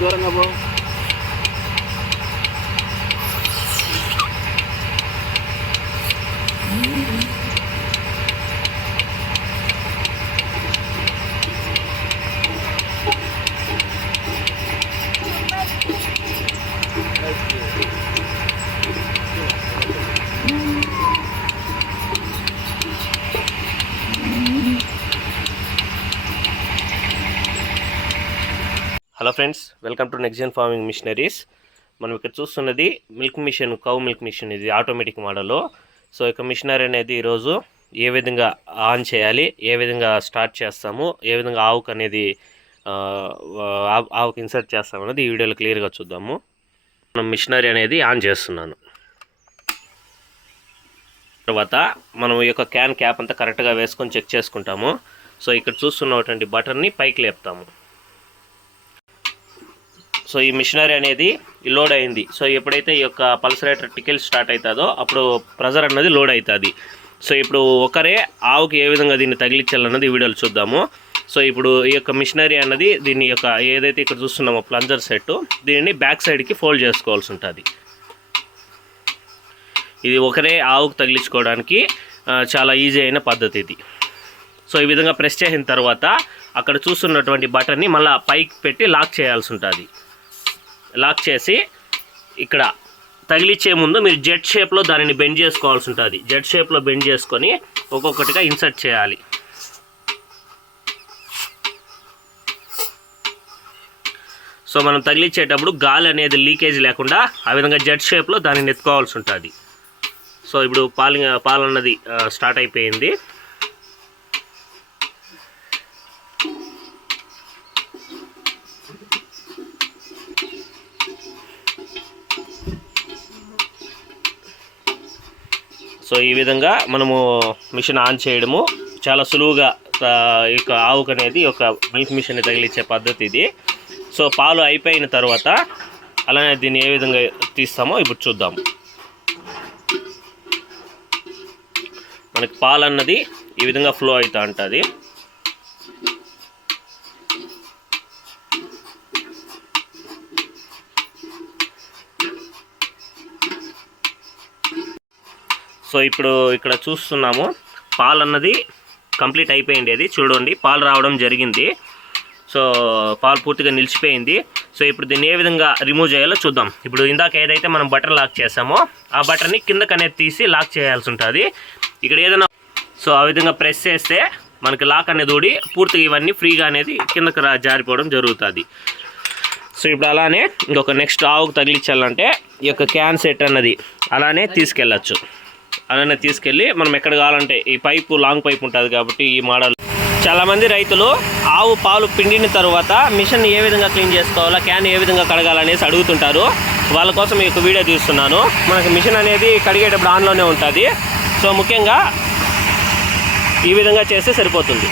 దూరంగా పో. Hello friends, welcome to next farming machineries. మనం ఇక్కడ చూస్తున్నది milk machine, cow milk machine. ఇది ఆటోమేటిక్ మోడల్. సో ఇక మిషనరీ అనేది ఈరోజు ఏ విధంగా ఆన్ చేయాలి, ఏ విధంగా స్టార్ట్ చేస్తాము, ఏ విధంగా ఆవుకు అనేది ఆవుకు ఇన్సర్ట్ చేస్తాము అనేది ఈ వీడియోలో క్లియర్గా చూద్దాము. మనం మిషనరీ అనేది ఆన్ చేస్తున్నాను. తర్వాత మనం ఈ యొక్క క్యాన్ క్యాప్ అంతా కరెక్ట్గా వేసుకొని చెక్ చేసుకుంటాము. సో ఇక్కడ చూస్తున్నటువంటి బటన్ని పైకి లేపుతాము. సో ఈ మిషనరీ అనేది లోడ్ అయింది. సో ఎప్పుడైతే ఈ యొక్క పల్సరేటర్ టికెల్ స్టార్ట్ అవుతుందో అప్పుడు ప్రెజర్ అన్నది లోడ్ అవుతుంది. సో ఇప్పుడు ఒకరే ఆవుకి ఏ విధంగా దీన్ని తగిలించాలన్నది ఈ వీడియోలో చూద్దాము. సో ఇప్పుడు ఈ యొక్క మిషనరీ అన్నది దీని యొక్క ఏదైతే ఇక్కడ చూస్తున్నామో ప్లంజర్ సెట్, దీనిని బ్యాక్ సైడ్కి ఫోల్డ్ చేసుకోవాల్సి ఉంటుంది. ఇది ఒకరే ఆవుకు తగిలించుకోవడానికి చాలా ఈజీ అయిన పద్ధతి ఇది. సో ఈ విధంగా ప్రెస్ చేసిన తర్వాత అక్కడ చూస్తున్నటువంటి బటన్ని మళ్ళీ పైకి పెట్టి లాక్ చేయాల్సి ఉంటుంది. లాక్ చేసి ఇక్కడ తగిలిచ్చే ముందు మీరు జెట్ షేప్లో దానిని బెండ్ చేసుకోవాల్సి ఉంటుంది. జెట్ షేప్లో బెండ్ చేసుకొని ఒక్కొక్కటిగా ఇన్సర్ట్ చేయాలి. సో మనం తగిలిచ్చేటప్పుడు గాలి అనేది లీకేజ్ లేకుండా ఆ విధంగా జెట్ షేప్లో దానిని ఎత్తుకోవాల్సి ఉంటుంది. సో ఇప్పుడు పాలు అన్నది స్టార్ట్ అయిపోయింది. సో ఈ విధంగా మనము మిషన్ ఆన్ చేయడము చాలా సులువుగా ఈ యొక్క ఆవుకు అనేది ఒక మిల్క్ మిషన్ని తగిలించే పద్ధతి ఇది. సో పాలు అయిపోయిన తర్వాత అలానే దీన్ని ఏ విధంగా తీస్తామో ఇప్పుడు చూద్దాం. మనకి పాలు అన్నది ఈ విధంగా ఫ్లో అవుతూ ఉంటుంది. సో ఇప్పుడు ఇక్కడ చూస్తున్నాము పాలు అన్నది కంప్లీట్ అయిపోయింది. అది చూడండి, పాలు రావడం జరిగింది. సో పాలు పూర్తిగా నిలిచిపోయింది. సో ఇప్పుడు దీన్ని ఏ విధంగా రిమూవ్ చేయాలో చూద్దాం. ఇప్పుడు ఇందాక ఏదైతే మనం బటన్ లాక్ చేసామో ఆ బటన్ని కిందకి అనేది తీసి లాక్ చేయాల్సి ఉంటుంది. ఇక్కడ ఏదైనా సో ఆ విధంగా ప్రెస్ చేస్తే మనకి లాక్ అనేది ఊడి పూర్తిగా ఇవన్నీ ఫ్రీగా అనేది కిందకి జారిపోవడం జరుగుతుంది. సో ఇప్పుడు అలానే ఇంకొక నెక్స్ట్ ఆవుకు తగిలించాలంటే ఈ యొక్క క్యాన్ సెట్ అన్నది అలానే తీసుకెళ్ళచ్చు. అలానే తీసుకెళ్ళి మనం ఎక్కడ కావాలంటే ఈ పైపు లాంగ్ పైప్ ఉంటుంది కాబట్టి ఈ మోడల్. చాలామంది రైతులు ఆవు పాలు పిండిన తర్వాత మిషన్ ఏ విధంగా క్లీన్ చేసుకోవాలా, క్యాన్ ఏ విధంగా కడగాలనేసి అడుగుతుంటారు. వాళ్ళ కోసం ఈ యొక్క వీడియో తీస్తున్నాను. మనకి మిషన్ అనేది కడిగేటప్పుడు ఆన్లోనే ఉంటుంది. సో ముఖ్యంగా ఈ విధంగా చేస్తే సరిపోతుంది.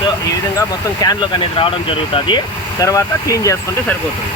సో ఈ విధంగా మొత్తం క్యాన్లోకి అనేది రావడం జరుగుతుంది. తర్వాత క్లీన్ చేసుకుంటే సరిపోతుంది.